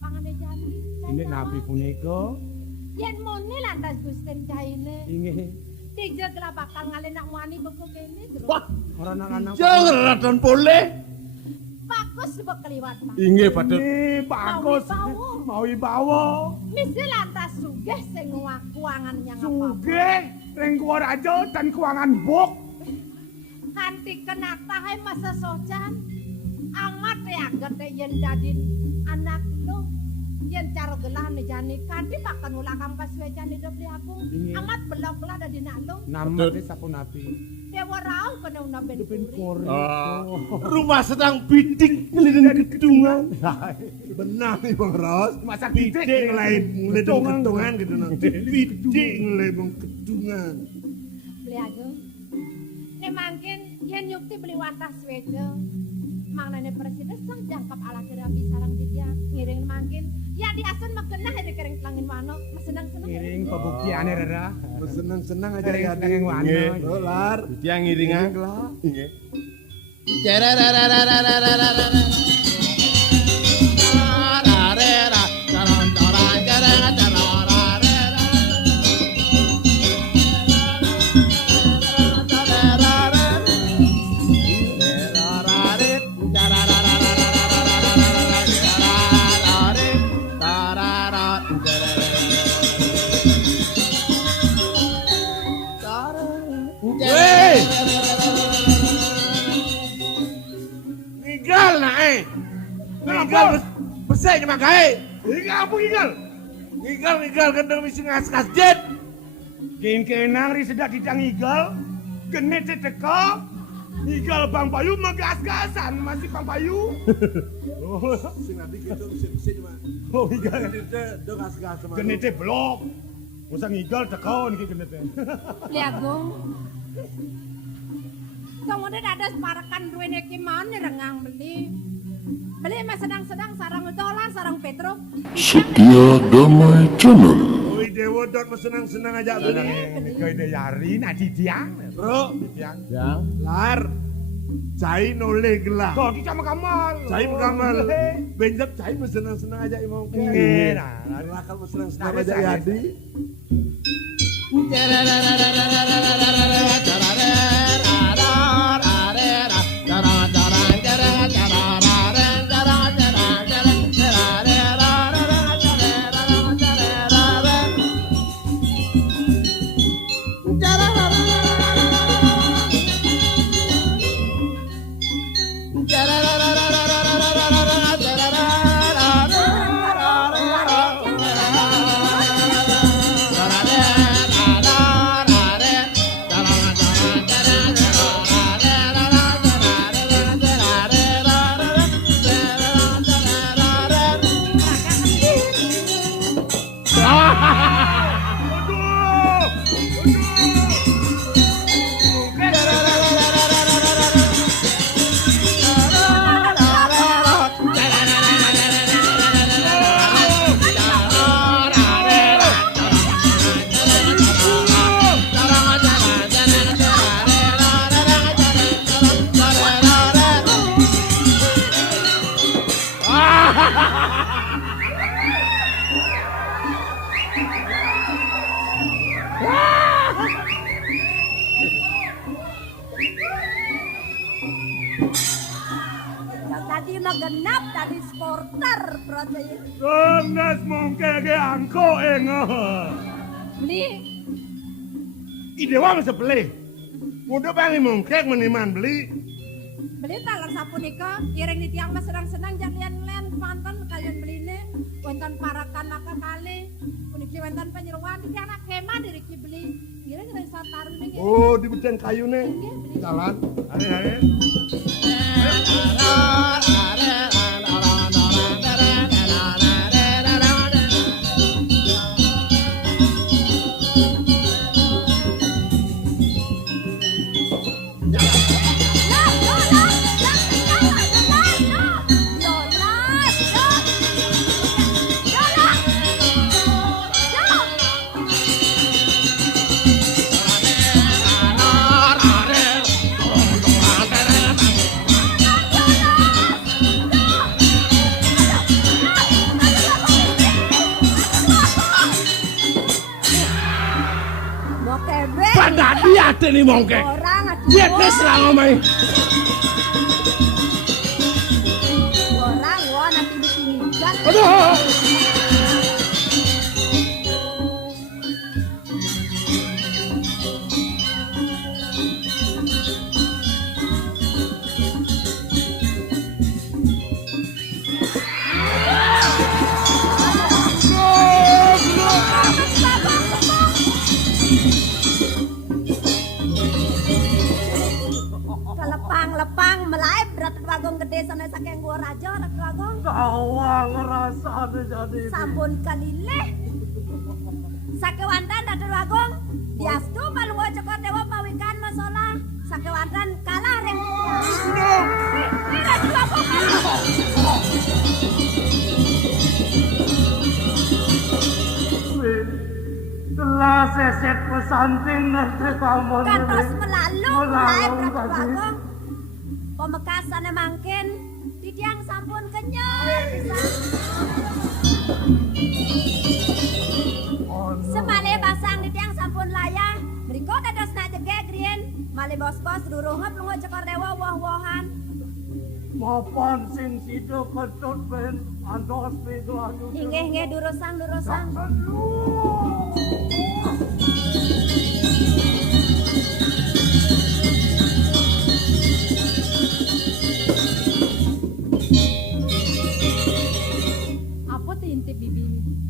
pangane jani. Ini nabi punika. Yen muni lantas Gusten caine. Inggih. Tiga kira bakal ngalenak wani beku kene. Wah, Ora nang jangan radon boleh. Bagus sebab keliwat Pak. Inggih padha. Bagus. Mau ibawa. Misi lantas sugih sing kuangan yang apa. Sugih ring raja dan kuangan buk. Kanthi kenatahe masa sojan amat reaget yen dadin anak lu yen cara gelane jane kanthi pakan ulakang paswecan hidup di aku amat belok-belok dadi nak lu Namate sapunapi. dewa rau kena una ben Rumah sedang bidik ngeliling gedungan. Benar nih Bang Ros. Masa Bidik ngelain ngeliling gedungan gitu nanti. Bidik ngeliling gedungan. beli aku ne mangkin yen yukti beli wantah swejo mangnane presiden sang jangkap ala kerabi sarang dia ngiring mangkin ya diasen megenah ya kering telangin wano senang-senang Ngiring pembuktiane Rara. Senang-senang aja Kering ya. telangin wano. Dolar. Dia ngiringan. Nggih. Ngigal nae. Ngigal besar cuma gae. Ngigal apa ngigal? Ngigal gendeng misi ngas-ngas jet. Kenang ri sedak didang ngigal. Genet teka. Ngigal Bang Bayu megas-gasan masih Bang Bayu. Sing nanti gitu bisa cuma. Oh ngigal. Do ngas-ngas sama. Genete blok. Masa ngigal teka niki genete. beli aku kemudian ada separakan duwene ki mana rengang beli mah sedang-sedang sarang dolar sarang petro Setia Damai Channel. Oi Dewo dot mah senang-senang aja beli. Niki ide yari nadi diang. Bro, Diang. lar. Cai noleh gelah. Kok kita sama Kamal. Cai kamal. Benjap cai mah senang-senang aja imam. Nggih, nah. Lakal mah senang-senang aja Yadi. tadi mah genap tadi sporter berarti Genes mungke ge angko engo. beli Ide wang sebeli. Mudah pengen mungkek meniman beli. beli talang sapunika iring di tiang mah senang-senang jadian len panton kalian beline wonten parakan maka kali puniki wonten penyeruan di anak kemah diri ki beli iring dari satarun niki Oh, di bidang kayu nih. Jalan. Hari-hari. Mau kebe. Padadi ate ni mongkek. Orang aduh. Dia tes lah ngomai. Orang wah nanti ditinggikan. Aduh. Lepang melai berat Bagong gede sana saking gua raja anak Bagong. Kawang rasane jadi. Sampun kalileh. Sakewantan Datuk Bagong. Diastu palunggo cokot dewa pawikan masalah. Sakewantan kalah reng. Datuk Bagong. Telah seset pesanting nanti kamu. Katos melalu mulai Datuk Bagong. Pemekasannya mangkin didiang sampun kenyal semale basang didiang sampun layah berikut dados nak jegek rien male bos-bos ruruhep lungo cekor dewa woh-wohan Mapan sing sido ketut ben andos peglanyu. hinge durusang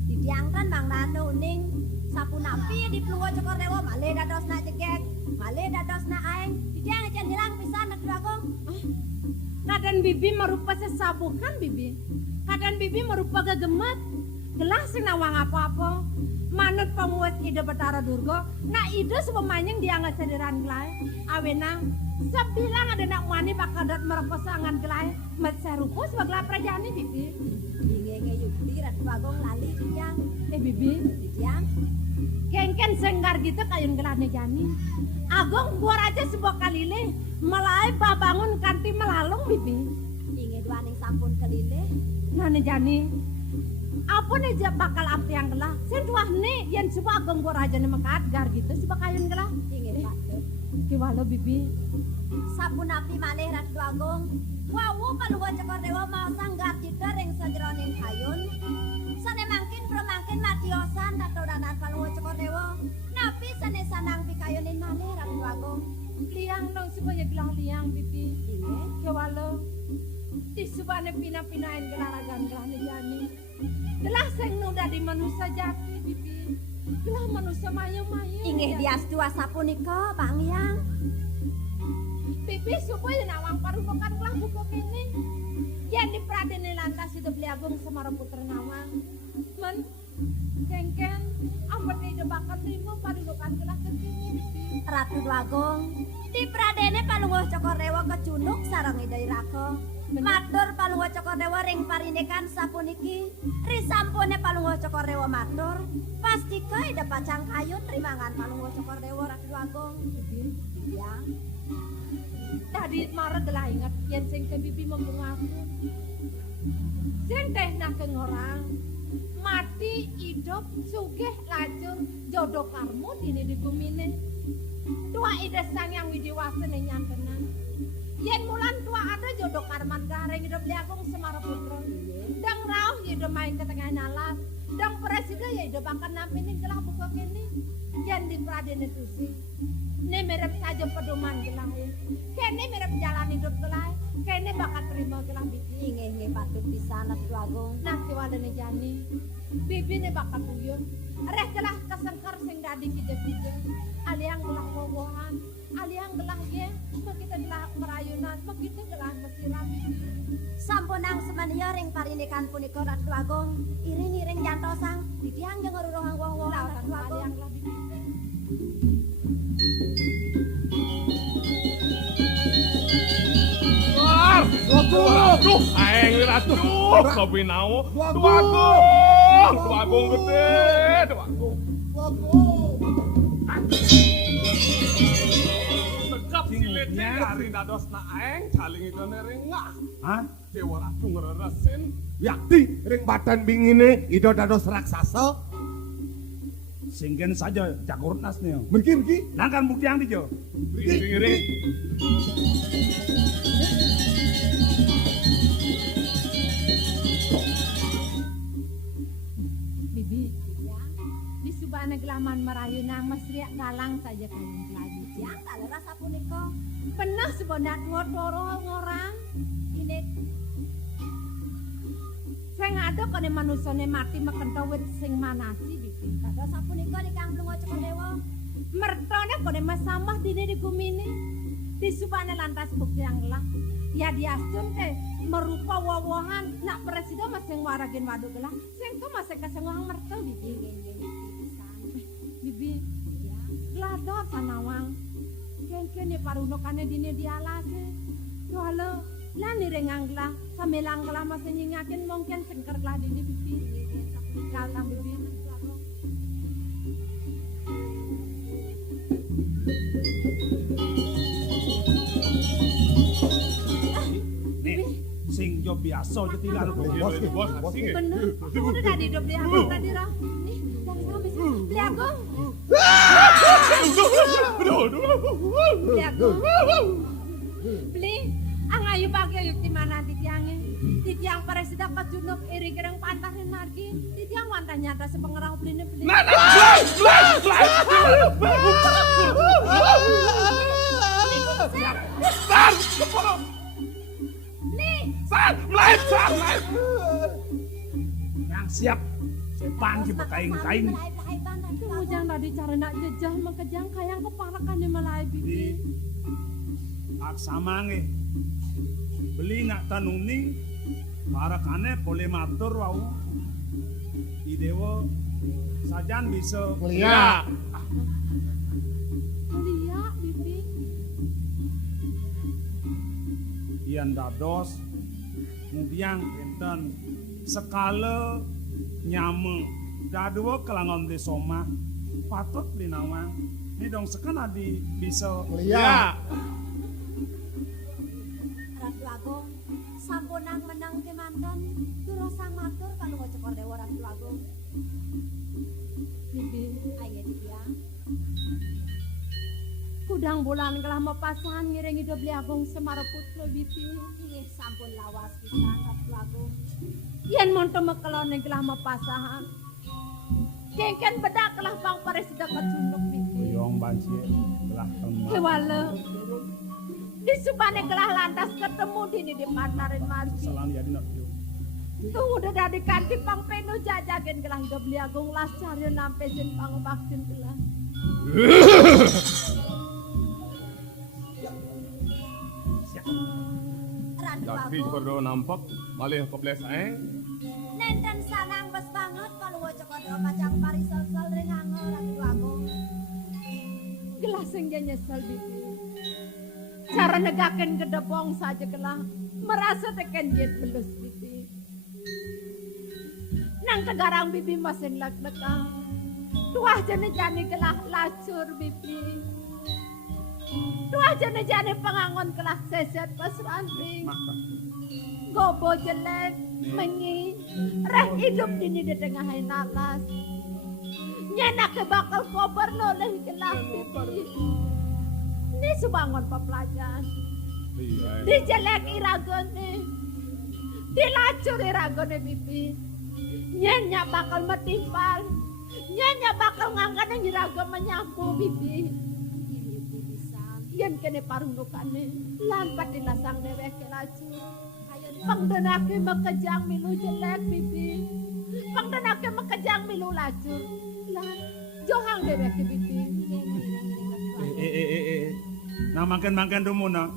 didiangkan Bang Danu ning sapu napi di pelunggo cokor dewa male dados nak jegek male dados nak aeng didiang aja hilang pisan Datuk Bagong. Kadan bibi merupa sesabukan bibi. Kadan bibi merupa gegemet. Gelas sing nawang apa-apa. Manut pamuwes ide Betara Durga. Nak ide sebemanyeng diangkat sediran gelai. Awenang sebilang ada nak wani bakadat mereposangan gelai. Met serupo sebagai prajani bibi. Inge yukti Datuk Bagong lali didiang. Bibi didiang. Kengken senggar gitu kayun gelane jani. Agong buar aja sebuah kalile. Melai babangun kanti melalung bibi. Inge duaning sampun kelile. Nane jani. Apa nih bakal api yang gelah? Sentuah nih yang sebuah agong buar aja nih makadgar gitu sebuah kayun gelah. Inge patut. Kiwalo bibi. Sabun api malih Datuk Bagong. Wawu palunggo cekor dewa mau sanggar jeder yang sejeroning kayun. Sane mangkin promangkin matiosan Datuk danan palunggo cekor dewa. Napi sane sanang pikayunin malih Datuk Bagong. Liang dong semuanya gelang liang bibi. Inge kewalo. Disubane pina-pinain gelaragan gelah jani. Gelah sing nuda di manusia jati bibi. Gelah manusia mayu-mayu. Inge dias dua sapunika Bang Yang. Bibi supaya nawang parupakan gelah buku kini. Yang di Pradene lantas itu beli agung sama putra nawang. Men kengken amat ide bakal terima parupakan gelah kekini. Ratu Bagong di Pradene palunggo cokor dewa kecunuk sarang ide irako. Matur palunggo cokor dewa ring parindekan sapuniki. Risampune palunggo cokor dewa matur. Pasti ke ide pacang kayun rimangan palunggo cokor dewa Ratu Bagong. Ya. Tadi marah gelah ingat yang sing ke bibi membungaku. Sing teh nakeng orang mati hidup sugih lajur jodoh karmu dini di bumine. Tua ide sang yang widiwasa nyantenan. Yen mulan tua ada jodoh karman gareng hidup liagung semara putra. Dang rauh hidup main ke tengah nalas. Dang presiden ya hidup akan nampinin gelah buka kini. Yen di Pradene tusi. Ini mirip saja pedoman gelah. Kene mirip jalan hidup gelah. Kene bakal terima gelah bibi. Inge patut bisa Datuk Bagong. Nanti wadane jani. Bibi ne bakal puyun. Reh gelah kesengkar sing dadi kije-kije. Aliang gelah wowohan. Aliang gelah ye. Makita gelah merayunan. Makita gelah mesiran. Sampunang semania ring parindekan punika Datuk Bagong. Iring-iring jantosang. Didiang jeung ruruhang wowohan Datuk Bagong. Aliang gelah bibi. Waduh, aeng ratu. Kopi nau. Tuagung gede, tuagung. Sekap silet dari dados na aeng jaling itu neringah. Hah? Dewa ratu ngereresin. Yakti ring badan bingine ido dados raksasa. Singken saja Jakurnas nih. Mungkin. Nangkan bukti yang dijo. Bibi, ya. Di subane gelaman merayu nang Mas Riak galang saja kalian lagi. Yang kalau rasa punika Pernah sebenarnya ngotoro ngorang. ini Saya ngado kene manusane mati mekento wit sing manasi bibi. kados sapunika Likang Lunga Cokodewa Mertone kene masamah dine digumini. Di subane lantas bukti yang lah. Ya diasun teh merupa wawahan nak presiden masing waragin wadu gelah. Sing tu masih kesenguang merto bibi. Bibi, ya, lador sanawang. Kene parunokane dine dialase. Doalo lani renganglah samelanglah masih nyingakin mungkin sengkerlah dine bibi. Kalkang bibi. Nih, sing jo biasa jetilan Bos. Bener, udah tadi udah beli aku tadi roh. Nih, dari habis beli aku. Beli aku. Beli, ayo pakai yuk di mana titiangnya. Titiang presiden kejunuk iri kereng pantahin margi. Titiang wantah nyata sepengerang beli beli. yang siap. Sepan ki bekaing-kaing. Tunggu jangan tadi cara nak jejah makejang kayang keparakan di malai bibi. Aksamange. Beli nak tanuni parakane boleh matur wau. Idewo sajan bisa Lia. Lihat bibi. Ian dados kemudian enten sekala nyame dadua kelangon di soma patut dinawang ini dong sekena di bisa Lia. Ratu Agung sampunang menang kemanten terus sang matur Kalunga Cokodewa Ratu Agung Bibi, ayo Likang kudang bulan kelah mepasan ngiring hidup li agung semara putra bibi. inggih sampun lawas pisan Ratu Agung Yen monto mekelone kelah mepasahan. Kengken bedak kelah bang presiden kejunuk bibi. Boyong banci belah teman Kewala. Di subane kelah lantas ketemu dini di pantarin margi. salam jadi nak Tuh udah dari kanti pang penu jajagen kelah hidup li agung las cari nampe jen pang baksin kelah. Ratu Tapi Agung perlu nampak malih keples nenten sanang bes banget Kalunga Cokodewa kacang parisol-sol rengango Ratu Agung Gelas yang dia nyesel bibi. Cara negaken gedebong saja kelah merasa teken jet belus bibi. Nang tegarang bibi masih lek-lekang. Tuah jane-jane gelah lacur bibi. Tuah jane-jane pengangon kelah seset pas ranting. Gobo jelek, mengi, reh hidup dini di tengah nalas. Nyenak ke bakal kobar noleh kelah bibi. Ini subangon pepelajan. Di jelek iragone. Dilacur iragone bibi. Nyenya bakal metimpal. Nyenya bakal ngangkat yang iragone menyampu bibi. Yen kene parunukane lampat dilasang dewek kelacur. Pangdenake makejang milu jelek bibi. Pangdenake makejang milu lacur. Lan johang dewek bibi. nah makan rumuna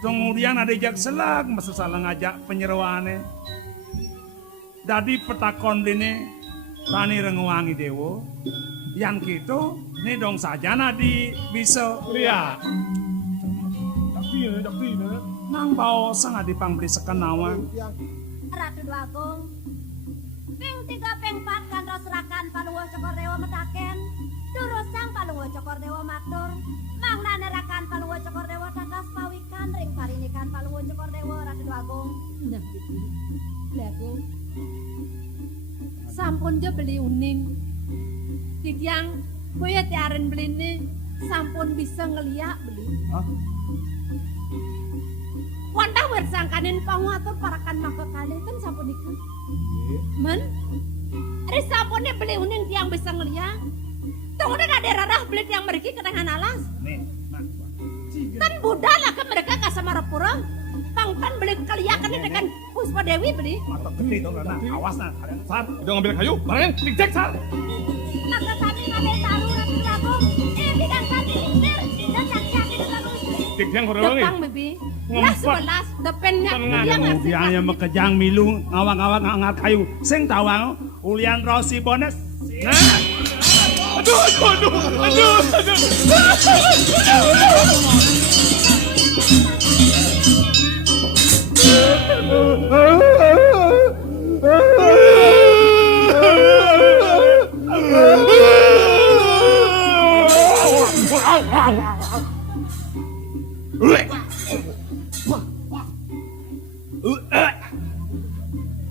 kemudian ada jak selag masa salah ngajak penyeruane dadi petakon dini tani renguangi dewo yang gitu nih dong saja nadi bisa Lia. Dakti ne. nang bau sangat dipangbeli sekenawan Ratu Agung ping 3 ping 4 kan rosrakan Kalunga Cokodewa metaken terus sang Kalunga Cokodewa matur mangna nerakan Kalunga Cokodewa takas pawikan ring parinikan Kalunga Cokodewa Ratu Agung Nah bibi. Beli aku. Sampun je beli uning. Titiang kowe tiaren beline sampun bisa ngeliak beli. Hah? Wanda wersangkanin panguatur parakan maka kali kan sampun iku. Men, ada sampune beli uning tiang bisa ngeliak. Tunggu ada rarah beli tiang mereka kenangan alas. Nih, nah. Kan budak lah ke mereka ka Samarapura. Pangtan beli keliakan dengan Puspa Dewi beli. Mata gede tuh nah, awas nah. Sar, udah ngambil kayu, barangnya dicek Sar. Maka kami ngambil taruh Ratu Agung. Tidak kami pintir dan yakin terus. Dik yang horong Depang bibi. Ya 11 depennya dia ngasih. Dia yang mekejang milu ngawang-ngawang ngangat kayu. Sing tawang ulian Rosi Bones. Nah. Aduh.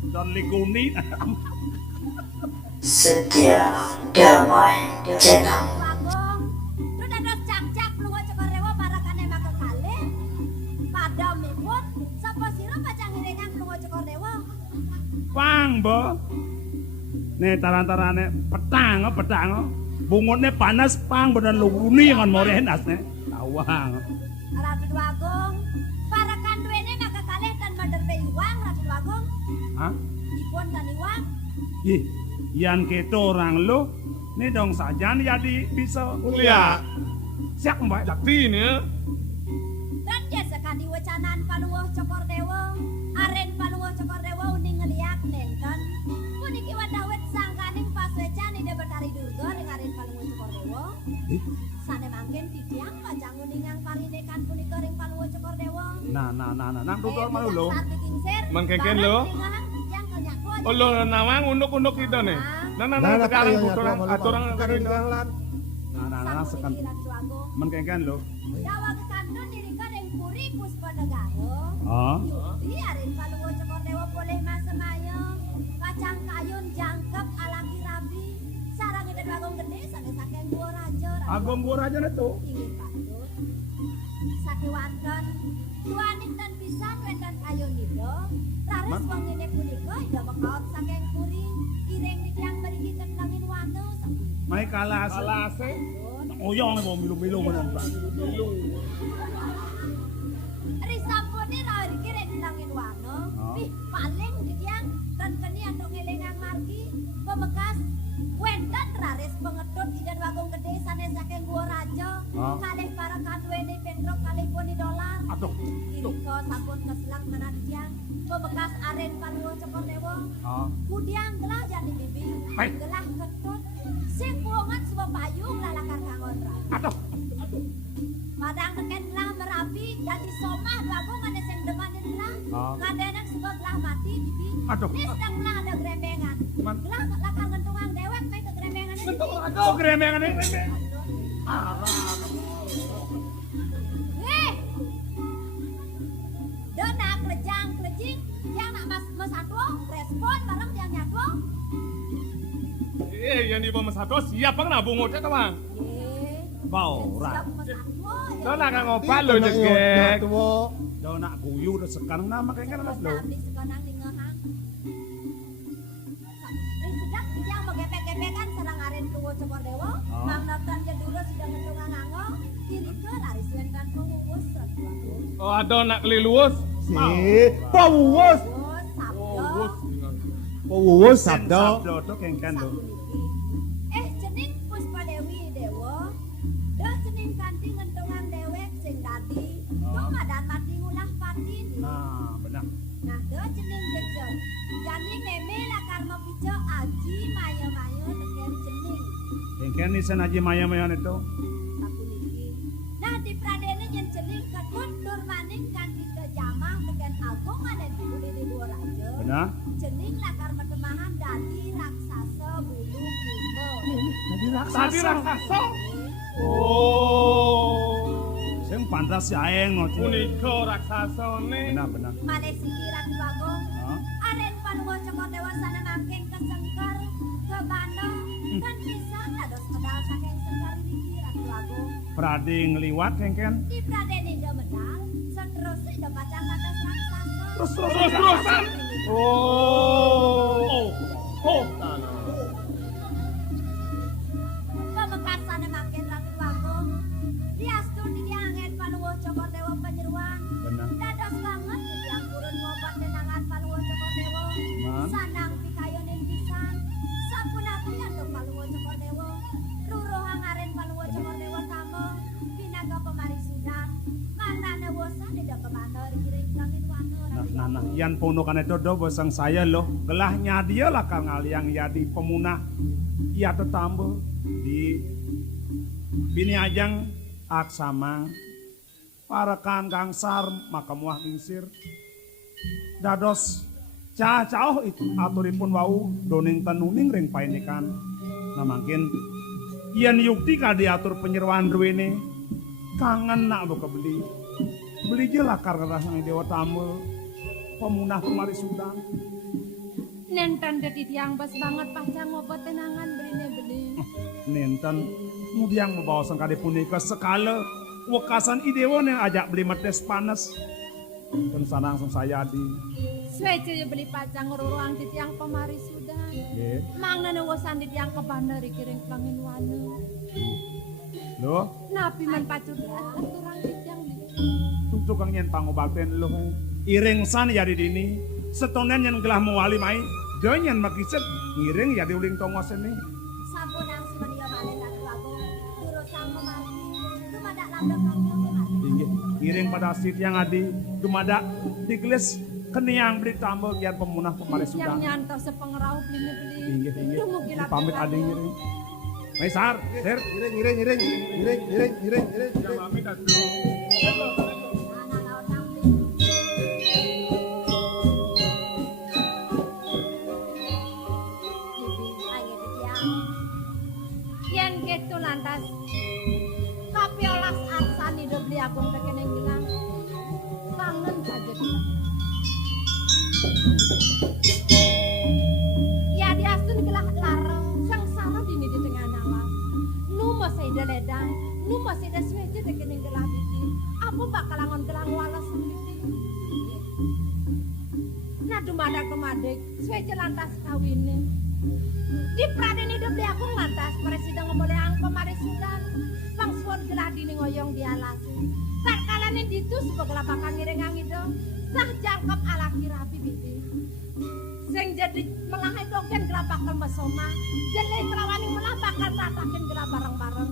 Dan liguni. Setia damai tenang. Agung, lu dados cak-cak lunga cokor rewa parakane maka kalih. Pada mipun sapa sira pacang ngiringan lunga cokor rewa. Pang, Bo. Nih taran-tarane petang. Bungutnya panas pang bener luguni ngan morenas nih. Tawang. Ratu Agung, parakan duwene maka kalih dan maderbe iwang Ratu Agung. Hah? Dipun dan iwang. Ih, yan kita orang lu. Nih dong saja nih jadi bisa. Iya. Siap mbak. Sakti ini ya. Dan sekali wacanan paluwuh cokor dewa. Aren paluwuh cokor dewa uning ngeliak nenten. Puniki wadawet sangkaning paswecan ide betari durga ring aren paluwuh cokor dewa. Sane mangken titiang pacang uningang parinekan punika ring paluwuh cokor dewa. Nah, tutor malu lo. Mangkeken lo. Ulo nawang unduk-unduk kita nih. Nah, sekarang aturan Nah, sekan. Mengkengken lo. Jawa kekandun diri kadeng puri puspa negara. Oh. Yudi arin paluwuh cokor dewa boleh masemaya. Kacang kayun jangkep alaki rabi. Sarang ide bagong gede sane saking gua raja. Agung gua raja itu. Ingin patut. Sakiwanten tuanik dan pisan wetan kayun ido. Raris wong ngene punika ida mekaot saking puri. Ireng ditiang mriki kendangin wanu. Mai kalas. Alase. Oyong nih mau milu-milu mana. Risampune ra iki rek dilangin wano. Ih, paling ditiang dan keni andok ngelengang margi bebekas wendan raris pengetut idan wagung gede sanes saking gua raja. Kalih para kaduene Petro kalih puni dolar. Aduh. Iriko sampun keselang menan tiang bebekas aren paluwuh cokor dewa. Kudiang gelah jadi bibi. Gelah ketut sing buangan sebuah payung lalakar kangon ra. Aduh. Padang teken lah merapi jadi somah bagung ada sing demanin lah. Kadang sebuah belah mati bibi. Aduh. Ini sedang belah ada grembengan. Gelah lakar gentungan dewek main ke grembengan ini. Oh, geremengan ini. Hei! Dona kelejang kelejing yang nak mas atwo respon bareng yang nyatwo. Yang di bawah satu siapa kena bungutnya tuh bang? Bauran. Lo nak ngopat lo jegek. Do nak guyu udah sekarang nama kayaknya kan lo. Sekarang di ngehang. Sedap yang megepek-gepekan sarang aren tunggu cokor dewa. Mang natan jadula sudah ngendungan anggo. Kiri ke laris wentan penguwus. Oh ada nak keliluus. Si, pawuwos. Pawuwos sabda. Sabdo tuh kengken lo. Jening Puspa Dewi dewa. Do jening kanthi ngentungan dewek sing dadi. Tumadan mati ngulah patin. Nah, benar. Nah, do jening jeje. Jani meme lakar mepijo aji mayo-mayo teken jening. Kengken ni senaji maya-mayan itu. Sapuniki. Nah, di pradene yen jening ketut durmaning kanthi kejamah teken agung ada di bulini dua raja. Benar. Jening lakar metemahan dadi raksasa bulu kumbo. Tadi raksasa. Oh. Sing pantas si aeng no. Punika raksasa nih. Benar. Malih sikiran bagong. Aren paluwuh cokor dewa sana mangking kesengker ke bano kan bisa dados Prade ngliwat kengken. Di pradene do medal, seterusnya do kacang kata raksasa. Terus-terusan. Oh. Oh, tanah. Pamekasan makin Ratu Agung. Diastur diangen paluwo cokor dewa penyeruan. Benar. Dados banget yang kurun ngobat denangan paluwo cokor dewa. Man. Sanang pikayonin pisan. Sapunapun untuk paluwo cokor dewa. Ruruh angaren paluwo cokor dewa tamo. Pinaga pemari sudan. Mangrane wosan tidak kemana kiring langit wana. Nah, yan ponokan itu do bosang saya loh. Gelahnya dia lah kang aliang jadi pemunah. Ia tetambo di bini ajang aksama. Parakan gangsar maka muah mingsir. Dados cah-cah itu aturipun wau doning tenuning ring painikan. Nah mungkin ian yukti ka diatur penyeruan ruwene. Kangen nak buka beli. Beli jelah karena sang dewa tamu. Pemunah kemari Sudan. Nenten dadi tiang bas banget pacang ngobat tenangan beli. Nenten mudiang membawa sang kade punika sekala wekasan idewo yang ajak beli metes panas. Dan sanang sang saya di. Swece beli pacang ruruang di tiang pemari sudan. Nggih. Mangnane wosan di tiang kebana kiring langit wana. Loh, Napi man pacur di atas turang di tiang beli. tukang yen pangobaten loh. Iring san ya di dini. Setonen yang gelah mewali mai. Doy yang makisep ngiring ya diuling tongos ini. Sampunang simania malih Ratu Agung. Durusang pemari. Dumadak lambang kalian pemari. Inggih, ngiring pada sit yang adi. Dumadak digelis keniang beli tambah kian pemunah pemari Yang Sudan. nyantos sepengerau beli. Inggih. Tunggu kira Pamit adi ngiring. Maisar, Sir. Ngiring. Jangan pamit atuh. Anak laut nangli. Bibi, ayo di tiang. Yen gitu lantas. Kapiolas arsan hidup beli agung tekeneng gelang. Kangen saja kita. Ya diastun gelah larang. Sangsara dini di tengah nalas. Nu masih ada ledang. Nu masih ada swece tekeneng gelah didi. Apa bakal angon gelang walas sendiri. Nah dumada kemadik. Swece lantas kawinnya. Di praden hidup di agung lantas presiden ngomoleh ang pemari Sudan pangsuan geladi ning ngoyong dialasi tak kalane ditu sebagai lapakan ngiring itu sah jangkep ala kirapi biti sing jadi melahai dogen gelapakan mesoma jelai kelawaning melapakan ratakin gelap bareng-bareng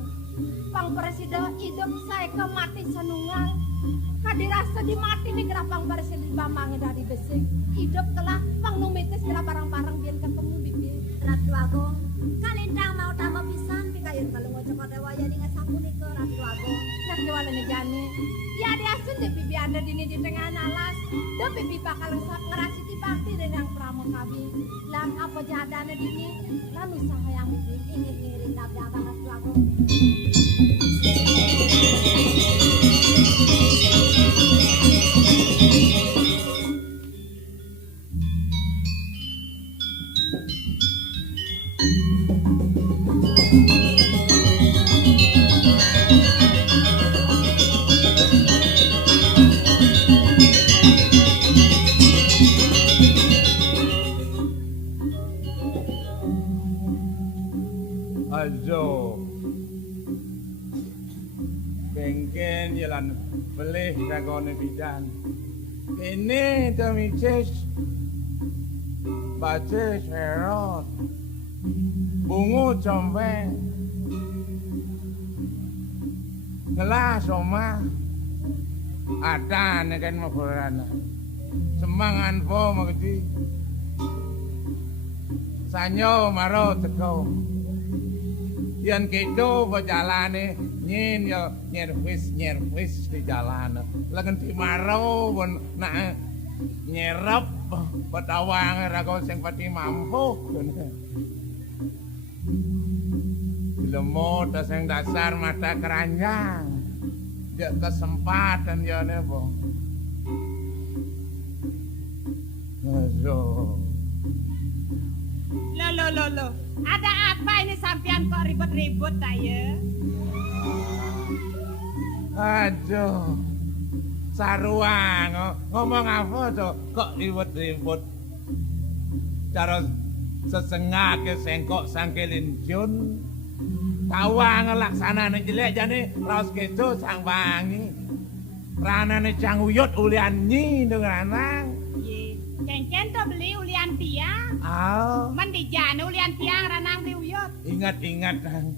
pang presiden hidup saya ke mati senungal kadirasa di mati nih gelapang presiden bamang dari besik hidup telah pang numitis gelap bareng-bareng biar ketemu bibi. Ratu Agung, kalintang mau tambah pisan pikayun palungo cokor dewa ya dengan sapuni ke Ratu Agung. Nak jualan ni jani. Ya dia asun de bibi ada dini di tengah nalas. De bibi bakal ngerasi di bakti dengan pramukabi. Lan apa jadane dini? Lan usaha yang bibi ini ngiring tapi abang Ratu Agung. Ajo. Bengken jalan belih dagone bidan. Kene tamices. Baces herot. Bungu combeng. Ngelas omah. Ada neken maburana. Semangan po magdi. Sanyo maro teko. Yan kito berjalane nyin yo nyerwis di jalan. Lagan ti maro bon na nyerap petawang rago sing pati mampu. Lemot sing dasar mata keranjang. Dia kesempatan yo ne bo. Aduh. Lo. Ada apa ini sampean kok ribut-ribut ya? Aduh. Saruang ngomong apa tuh? Kok ribut-ribut? Cara sesengah ke sengkok sangkelin jun. Tawang laksanane jelek jane raos keto sang bangi. Ranane cang uyut ulian nyi denganang. Ye, cengken to beli ulian tiang. Oh. Man di jana ulian tiang ranang beli uyut. Ingat-ingat Kang.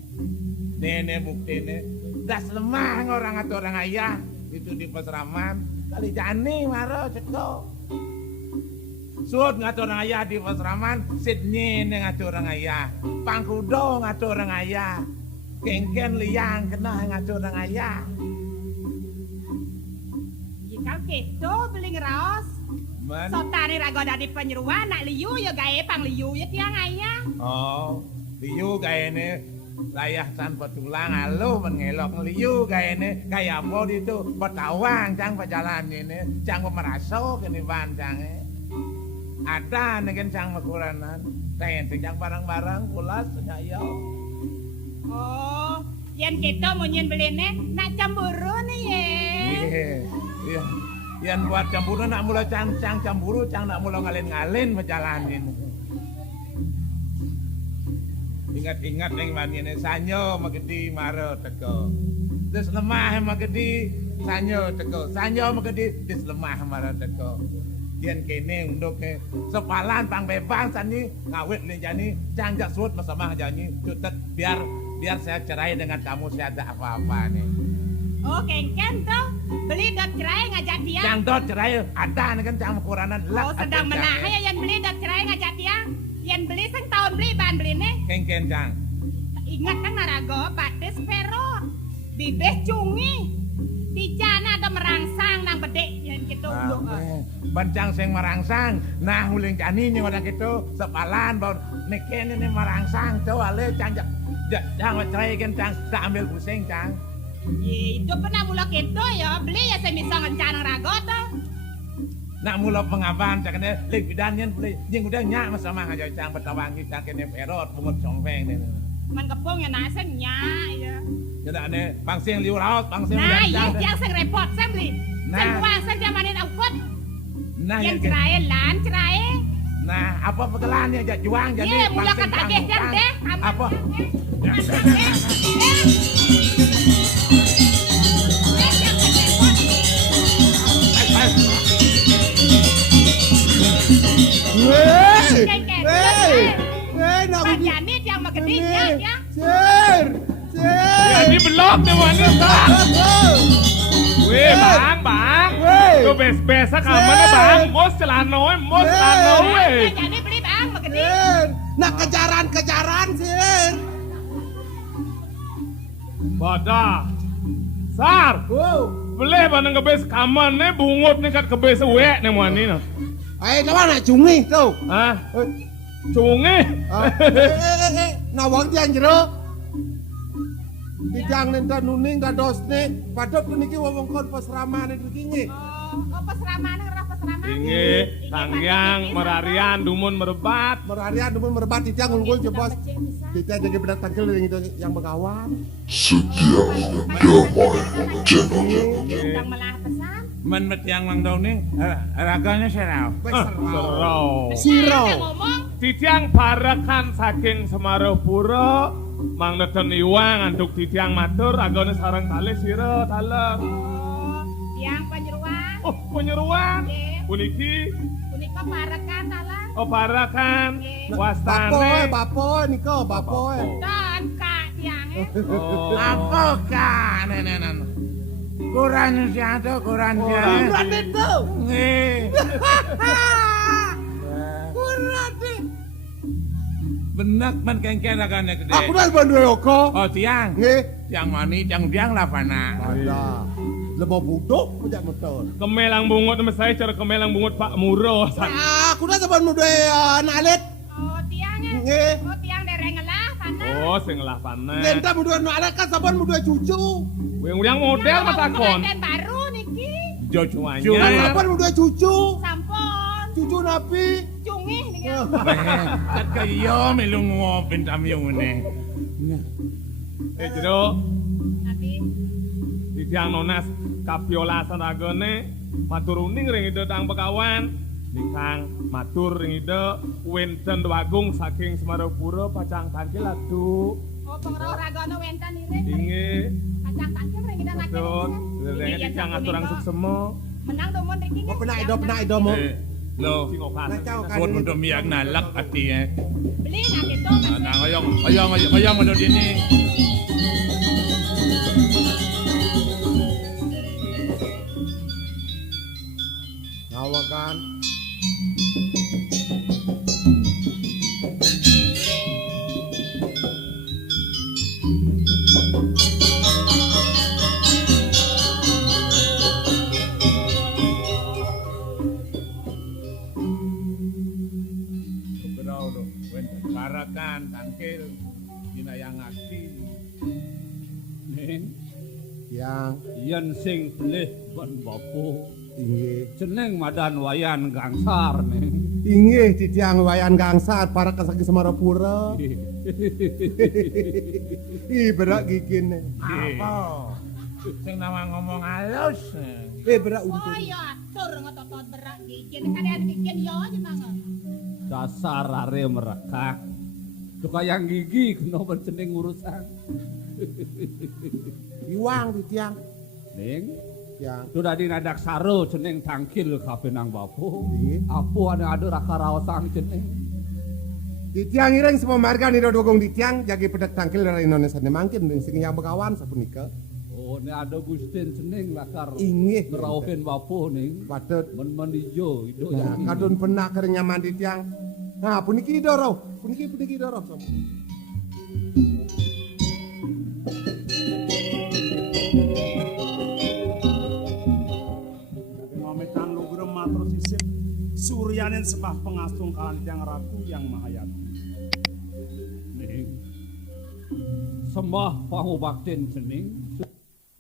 Nenek buktine. Das lemah orang atau orang ayah. Itu di Pasraman. Kali jani maro ceko. Suot ngatur orang ayah di Pasraman. Sidney ngatur orang ayah. Pangkudo ngatur orang ayah. Kengken liang kena ngatur orang ayah. Jika keto beli ngeraos. Man. Sotane rago dari penyeruan nak liu ya gae pang liu ya tiang ayah. Oh, liu kayaknya layah tanpa tulang halo mengelok liu kayaknya kayak apa itu petawang cang pejalan ini cang pemerasok ini ban cang ada nih cang makuranan kayak cang barang-barang pulas ya. Oh, yang keto mau nyen beli nak cemburu nih ye. Iya. Yang buat cemburu nak mula cang cemburu cang nak mula ngalin-ngalin menjalanin. Ingat-ingat yang manine sanyo magedi maro teko. Des lemah magedi sanyo teko. Sanyo magedi des lemah maro teko. Yen kene unduk sepalan pang bebang sani ngawit lenjani cangjak suut masamah jani tutet biar saya cerai dengan kamu saya ada apa-apa nih. Oh, kengken tuh beli dot cerai ngajak tiang. Cang dot cerai ada nih kan cang kuranan Oh, sedang menah ya yang beli dot cerai ngajak tiang. Yang beli sing tahun beli ban beli nih. Kengken cang. Ingat kan narago batis pero bibes cungi di jana ada merangsang nang bedek yang gitu unduk. Bancang sing merangsang nah uling jani nih orang gitu sepalan bau neken ini merangsang tuh ale cang jangan cerai kan cang tak ambil pusing cang. Ye, itu pernah mula gitu ya beli ya saya bisa ngencana rago tuh. Nak mula pengaban cang kene lik bidannya beli yang udah nyak sama aja cang betawangi cang kene perot bungut sompeng nih. Man kepung ya nasen nyak ya. Jadi ane bangsing liu raut bangsing Nah, iya yang sing repot saya beli. Sen uang sen jamanin aukut. Nah Yang cerai lan cerai. Nah apa pegelannya aja juang jadi Ye, mula kata geser deh. Apa? Pak Janit yang megedihnya ya. Jadi belum nih wanita. Weh bang. Tuh bes-besa kamarnya bang. Mos celano weh. Jadi beli bang megedih. Nak kejaran sih. Badah. Sar. Boleh baneng kebes kamarnya bungut nih kat kebes wek nih wanita. Ayo lawan nak cungi tuh. Hah? Cungi. Nawang tiang jero. Dijang nenta nuning dadosne padot puniki wewengkon pasramane dukinge. Oh, pasramane ngerah pasramane. Inge, Sangyang, Merarian, Dumun merebat. Merarian demen merebat dijang unggul jebos. Kita jaga bedak tangkil yang berkawan. Setia Damai Channel. Yang malah pesan. Men yang mang dong nih raganya serau. Serau. Siro. Ngomong. Titiang parakan saking Semarapura mang neten iwang anduk titiang matur agone sareng kalih sira dalem. Oh, yang penyeruan. Oh, penyeruan. Nggih. Puniki Punika parekan talang. oh parakan Bapoy, wastane. bapoy niko bapoy. Dan kak tiange. Oh. Apa kan nenek? Kurang siapa kurang siapa? Kurang itu. Nih. Kurang itu. Benak man kengken agaknya gede. Aku dah bandu yoko. Oh tiang. Nggih. Tiang mani, tiang lah pana. Ada. Lebih buduk punya motor. Kemelang bungut sama saya cara kemelang bungut Pak Muro. Aku dah teman muda nalet. Oh, tiange. Nggih. Oh, tiang dereng ngelah pana. Oh, sing lah panen. Genta muda nalet kan saban muda cucu. Yang model mata kon. Pengantin baru niki. Jojo Kan Semuanya. saban muda cucu. Sampon. Cucu napi. Cungih niki. Kat kayo melung ngopin tam yung ini. Jero Nabi. Titiang nonas kapiolasan agone matur uning ring ide dang Begawan. Dikang matur ring ide wenten Dwagung saking Semarapura pacang tangkil atuh. Oh pengrawa ragana wenten iring. Inggih. Kacang tangkil ring ida nakil. Betul. Dengan titiang aturang suksemo. Menang domon riki. Oh pernah ido mo. Lo, Singokan. suot mo dumiyag nalak ati Beli nak itu. Nah, ngayong ano din eh. Ngawakan. Berau lo, wenten barakan, tangkil, ginayang akti. Ning Yang yen sing belih ban bapo inggih. jeneng madan wayan gangsar ning. Inggih titiang wayan gangsat para kasaki Semarapura. Ih berak gikin. Apa? Sing nama ngomong halus. Berak Oh untuk. iya atur ngotot berak gikin kalian gikin yo aja nang. Dasar are merekak. Tukayang gigi kena jeneng urusan. Iwang titiang. Ning Yang sudah dinadak saro jeneng tangkil kapenang bapo. Nggih. Apa ada raka raosang jeneng. titiang ireng semua marga nido dogong titiang jagi pedak tangkil dari Indonesia mangkin dengan sing yang Begawan sapunika. Oh ne ada gusten jeneng lakar. Inggih. Ngerauhin bapo ning. Patut. Men ijo ido Ya, yang kadun pernah kering nyaman titiang. Nah, puniki doro. Puniki doro. Pamitan lugrem matur sisip suryanen sembah pengasung kalantiyang ratu yang mahayati. ning. Sembah pangubaktin jeneng